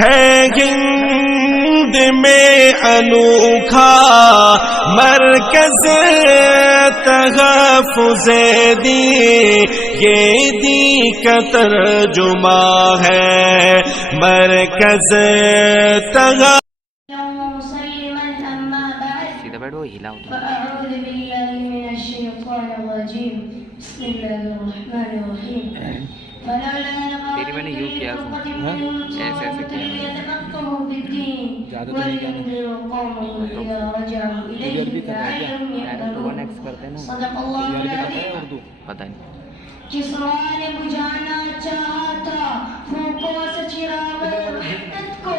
ہے ہند میں انوکھا مرکز تحفظ دین، یہ دین کا ترجمہ ہے مرکز تحفظ۔ فأعوذ بالله من الشيطان الرجيم بسم الله الرحمن الرحيم فلولا نفر من كل فرقة منهم طائفة ليتفقهوا في الدين ولينذروا قومهم إذا رجعوا إليهم لعلهم يحذرون صدق الله العظيم۔ کسرا نے بجھانا چاہا تھا پھونکوں سے چراغ وحدت کو،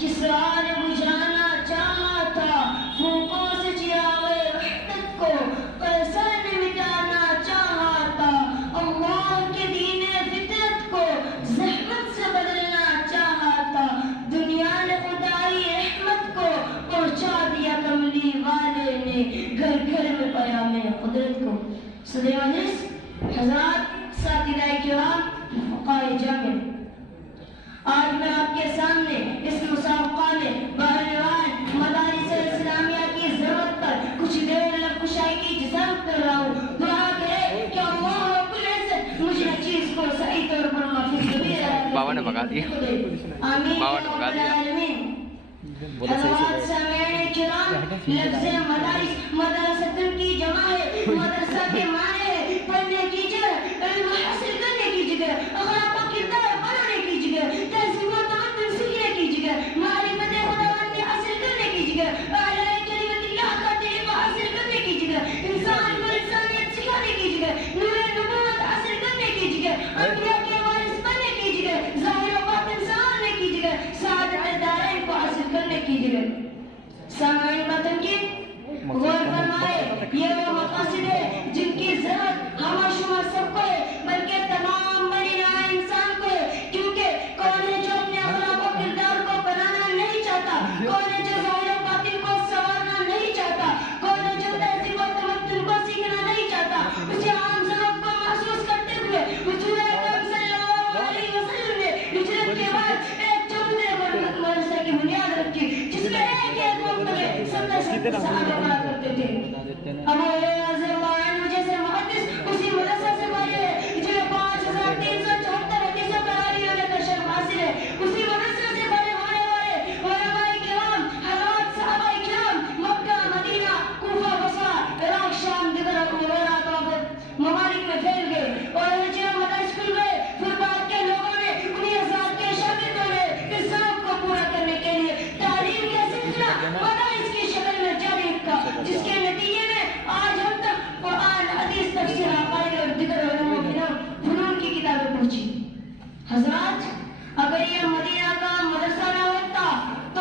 کسرا نے بجھانا چاہا تھا پھونکوں سے چراغ وحدت کو، قیصر نے مٹانا چاہا تھا اللہ کے دین فطرت کو، زحمت سے بدلنا چاہا تھا دنیا نے خدائی رحمت کو، پہنچا دیا کملی والے نے گھر گھر میں پیام قدرت کو۔ صدر مجلس حضرات، ساتھیہ کرام، فقہائے جامع، آج میں آپ کے سامنے اس مسابقہ میں بہرحال مدارس اسلامیہ کی ضرورت پر کچھ دیر لب کشائی کی جسارت کر رہا ہوں۔ دعا کرے کہ اللہ رب العزت مجھے چیز کو صحیح طور پر محفوظ کرے۔ بابا نے بگا دیا، آمین بابا نے بگا دیا۔ حضرات سامعین کرام، لفظ مدارس مدرستن کی جمع ہے، مدرسہ کے معنی ہے پڑھنے کی جگہ، علم حاصل کرنے کی جگہ، اخلاق و کردار بنانے کی جگہ، تہذیب و تمدن سیکھنے کی جگہ، معرفت خداوندی حاصل کرنے کی جگہ، اعلی کلمت اللہ کا طریقہ حاصل کرنے کی جگہ، انسان کو انسانیت سکھانے کی جگہ، نور نبوت حاصل کرنے کی جگہ، انبیاء کے وارث بننے کی جگہ، ظاہر و باطن سنوارنے کی جگہ، سعادت دارین کو حاصل کرنے کی جگہ۔ سامعین متن کی غور فرمائے، یہ وہ مقاصد ہے جن کی ضرورت ہمہ شمہ سب کو ہے، بلکہ تمام بنی نوع انسان کو ہے، کیونکہ کون ہے جو اپنے اخلاق و کردار کو بنانا نہیں چاہتا، کون ہے جو ظاہر و باطن کو سنوارنا نہیں چاہتا، کون ہے جو تہذیب و تمدن کو سیکھنا نہیں چاہتا، اسے عام ضرورت کو محسوس کرتے ہوئے حضور اکرم صلی اللہ علیہ وسلم نے ہجرت کے بعد ایک چوتھے مدرسہ کی بنیاد رکھی، جس میں ایک وقت میں 70 صحابہ پڑھا کرتے تھے۔ ابو ہریرہ رضی اللہ عنہ جیسے محدث اسی مدرسہ سے پڑھے ہیں، جنہیں 5374 حدیثوں پر راوی ہونے کا شرف حاصل ہے، اسی مدرسہ سے پڑھے ہونے والے علماء کرام، حضرات صحابہ کرام مکہ، مدینہ، کوفہ، بصرہ، عراق، شام، دیگر اطراف ممالک میں پھیل گئے اور ہر مدارس کھل گئے۔ پھر بعد کے لوگوں نے انہیں ذات کے شاگردوں نے اس ضرورت کو پورا کرنے کے لیے تعلیم کا سلسلہ مدارس کی شکل میں جاری رکھا، جس کے نتیجے میں آج ہم تک قرآن، حدیث، تفسیر، عقائد اور دیگر علوم و فنون کی کتابیں پہنچی۔ حضرات، اگر یہ مدینہ کا مدرسہ نہ ہوتا تو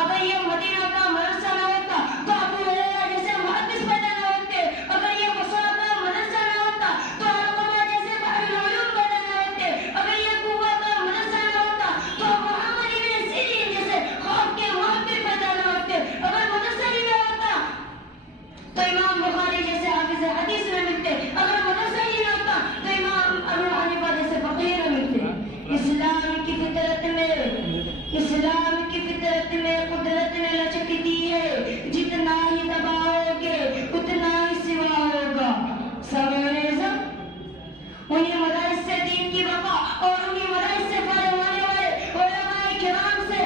اگر یہ مدینہ کا مدرسہ نہ ہوتا تو ابو ہریرہ جیسے محدث پیدا نہ ہوتے، اگر یہ بصرہ کا مدرسہ نہ ہوتا تو علقمہ جیسے بحر العلوم پیدا نہ ہوتے، اگر یہ کوفہ کا مدرسہ نہ ہوتا تو محمد ابن سیرین جیسے خواب کے محقق پیدا نہ ہوتے، اگر مدرسہ ہی نہ ہوتا تو امام بخاری جیسے حافظ حدیث نہ ملتے، اگر مدرسہ ہی نہ ہوتا تو امام ابو حنیفہ جیسے فقیہ نہ ملتے۔ اسلام کی فطرت میں قدرت نے لچک دی ہے، جتنا ہی دباؤ گے اتنا ہی سوا ہوگا۔ سامعین اعظم، انہیں مدارس سے دین کی بقا اور انہیں مدارس سے فارغ ہونے والے علماء کرام سے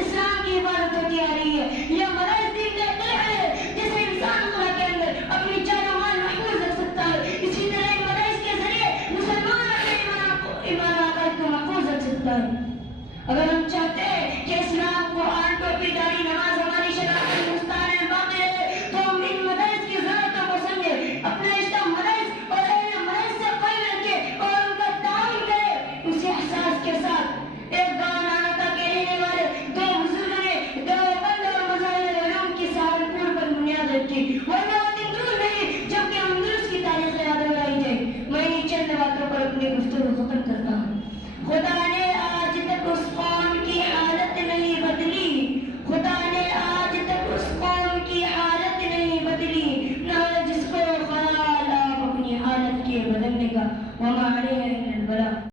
اسلام کی حفاظت ہوتی آ رہی ہے۔ یہ مدارس دین کا قلعہ ہے، جسے انسان خلا کے اندر اپنی جان و مال محفوظ رکھ سکتا ہے، اسی طرح ان مدارس کے ذریعے مسلمان اپنے ایمان و عقائد کو محفوظ رکھ سکتا ہے۔ اگر ہم چاہتے ہیں کہ اسلام قرآن ٹوپی داڑھی نماز